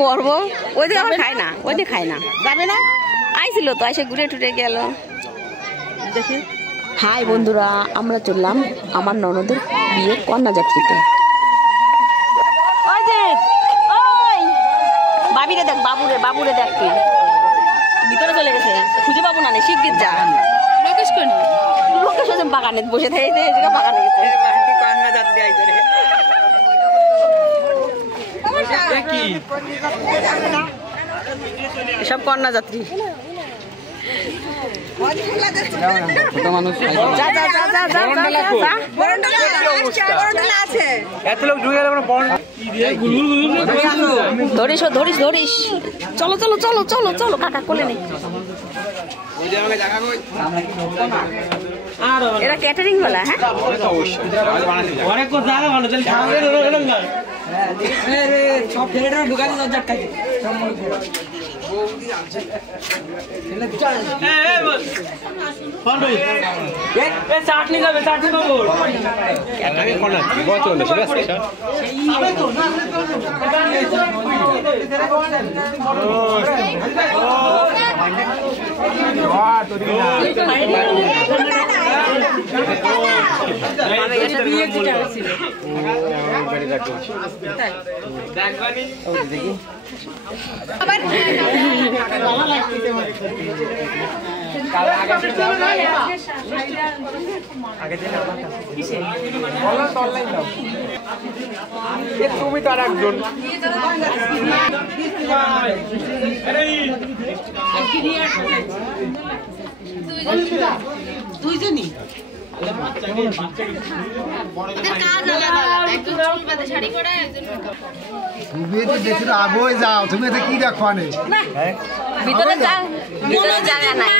করবো? ওই দিকে আমার খায় না, ওই দিকে খায় না। যাবে না? আইছিল তো, এসে ঘুরে টুরে গেল। দেখি। হাই বন্ধুরা, আমরা চললাম আমার ননদের বিয়ের কন্যাযাত্রীতে। ওই যে ওই বাবিরে দেখ, বাবুরে দেখ, তুই ভিতরে চলে গেছে, খুঁজে পাবো না, শিগগির যা। লোকেশ কোন? লোকেশ ওই বাগানে বসে থাকে, বাগানে গেছে। এসব কন্যাযাত্রী। ধরিস, চলো চলো চলো চলো চলো, কাকা কোলে নেই। এরা ক্যাটারিং বলা? হ্যাঁ, সব ঢুকাতে চাটনি খাবে, চাটনি খাবো। তুমি তার একজন। দুইজনই আগে যাও, তুমি এটা কি দেখো? ভিতরে জায়গা নাই।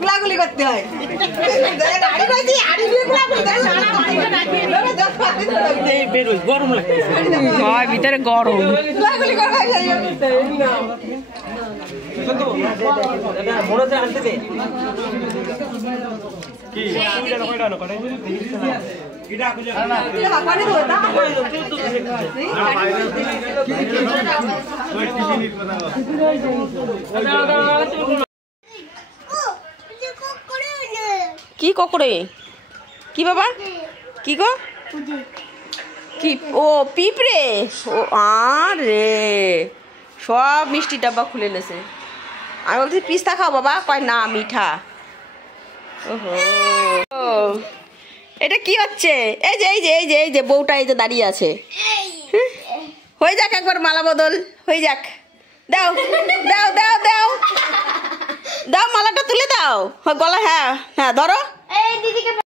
গুলাগুলি করতে হয়, ভিতরে গরম। কি ককরে? কি বাবা? কি গো? কি? ও পিঁপড়ে। ও আরে, সব মিষ্টি ডাব্বা খুলে নেছে। আমি বলছি পিস্তা খাও বাবা, কয় না মিঠা। ওহো, এটা কি হচ্ছে? এই যে এই যে এই যে এই যে বউটা এই যে দাঁড়িয়ে আছে। হয়ে যাক একবার মালা বদল, হয়ে যাক। দাও দাও দাও দাও দাও, মালাটা তুলে দাও গলা। হ্যাঁ হ্যাঁ, ধরো।